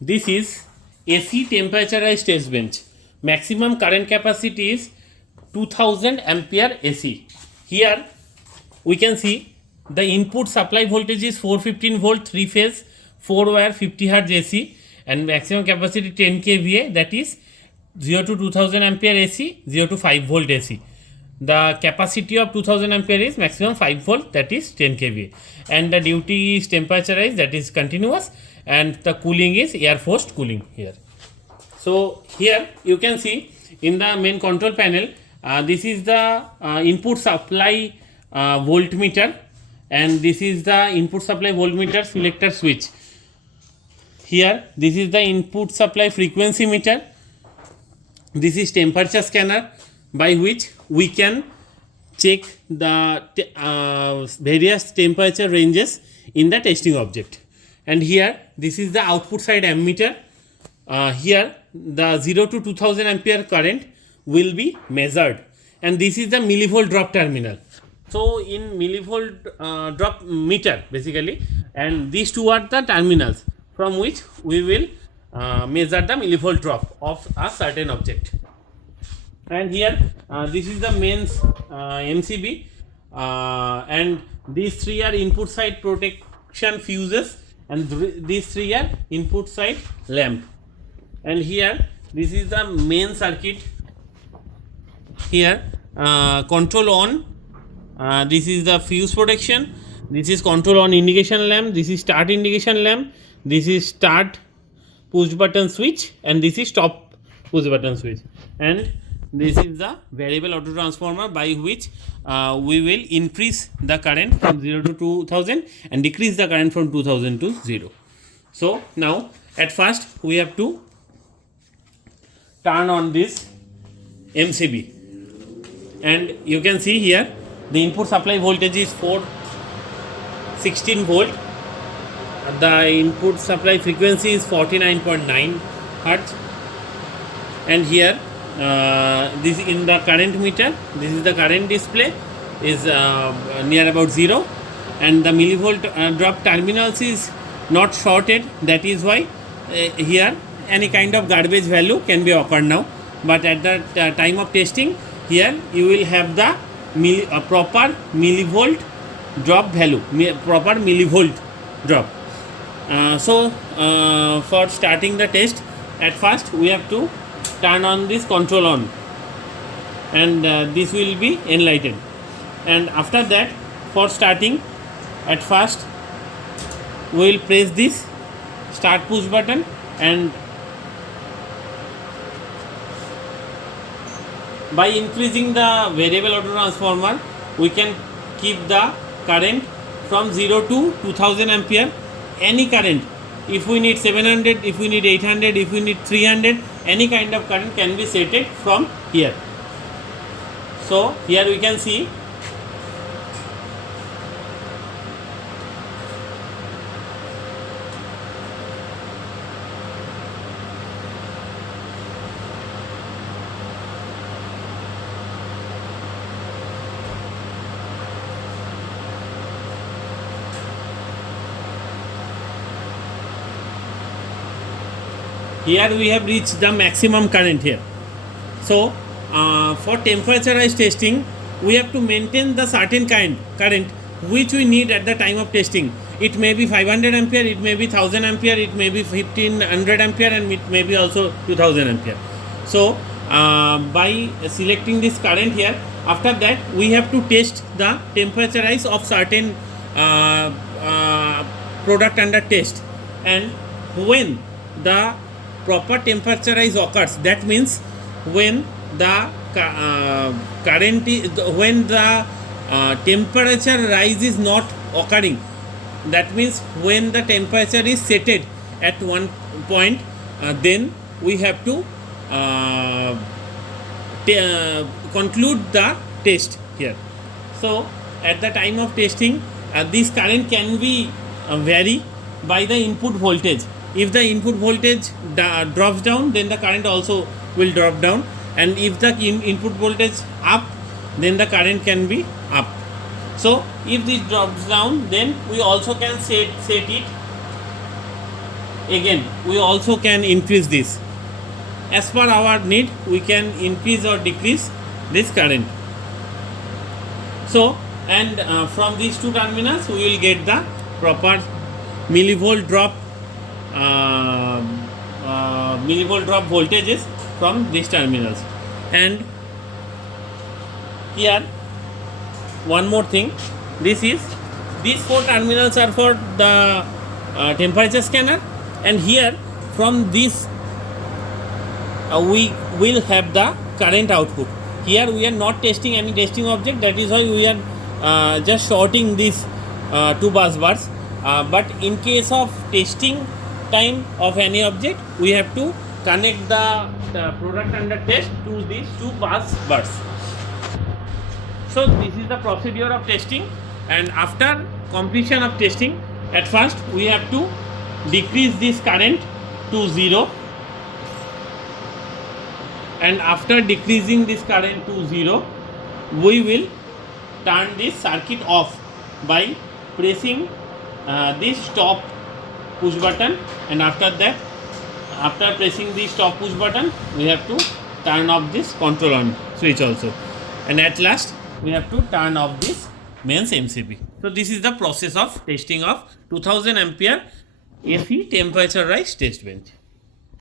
This is AC temperaturized test bench. Maximum current capacity is 2000 ampere AC. Here we can see the input supply voltage is 415 volt 3 phase 4 wire 50 hertz AC, and maximum capacity 10 kVA, that is 0 to 2000 ampere AC, 0 to 5 volt AC. The capacity of 2000 ampere is maximum 5 volt, that is 10 kVA, and the duty is temperaturized, that is continuous, and the cooling is air forced cooling here. So here you can see in the main control panel, this is the input supply voltmeter, and this is the input supply voltmeter selector switch. Here this is the input supply frequency meter. This is temperature scanner, by which we can check the various temperature ranges in the testing object. And here this is the output side ammeter. Here the 0 to 2000 ampere current will be measured, and this is the millivolt drop terminal. So in millivolt drop meter basically, and these two are the terminals from which we will measure the millivolt drop of a certain object. And here this is the mains MCB, and these three are input side protection fuses, and these three are input side lamp. And here this is the main circuit. Here control on, this is the fuse protection, this is control on indication lamp, this is start indication lamp, this is start push button switch, and this is stop push button switch, and this is the variable auto transformer, by which we will increase the current from 0 to 2000 and decrease the current from 2000 to 0. So now at first we have to turn on this MCB, and you can see here the input supply voltage is 416 volt, the input supply frequency is 49.9 hertz, and here this in the current meter, this is the current display is near about 0, and the millivolt drop terminals is not shorted, that is why here any kind of garbage value can be occurred now. But at the time of testing, here you will have the proper millivolt drop value, proper millivolt drop. So for starting the test, at first we have to turn on this control on, and this will be enlightened. And after that, for starting, at first we will press this start push button, and by increasing the variable auto transformer, we can keep the current from 0 to 2000 ampere, any current. If we need 700, if we need 800, if we need 300, any kind of current can be set it from here. So here we can see here we have reached the maximum current here. So for temperaturized testing, we have to maintain the certain current which we need at the time of testing. It may be 500 ampere, it may be 1000 ampere, it may be 1500 ampere, and it may be also 2000 ampere. So by selecting this current here, after that we have to test the temperature rise of certain product under test, and when the proper temperature rise occurs, that means when the current is, when the temperature rise is not occurring, that means when the temperature is set at one point, then we have to conclude the test here. So at the time of testing, this current can be vary by the input voltage. If the input voltage drops down, then the current also will drop down, and if the input voltage up, then the current can be up. So if this drops down, then we also can set it again we also can increase this. As per our need, we can increase or decrease this current. So, and from these two terminals, we will get the proper millivolt drop voltages from these terminals. And here, one more thing. These four terminals are for the temperature scanner, and here from this we will have the current output. Here we are not testing any testing object, that is why we are just shorting these two bus bars. But in case of testing time of any object, we have to connect the product under test to these two bus bars. So this is the procedure of testing, and after completion of testing, at first we have to decrease this current to 0, and after decreasing this current to 0, we will turn this circuit off by pressing this stop push button, and after that, after pressing the stop push button, we have to turn off this control on switch also, and at last we have to turn off this mains MCB. So this is the process of testing of 2000 ampere AC temperature rise test bench.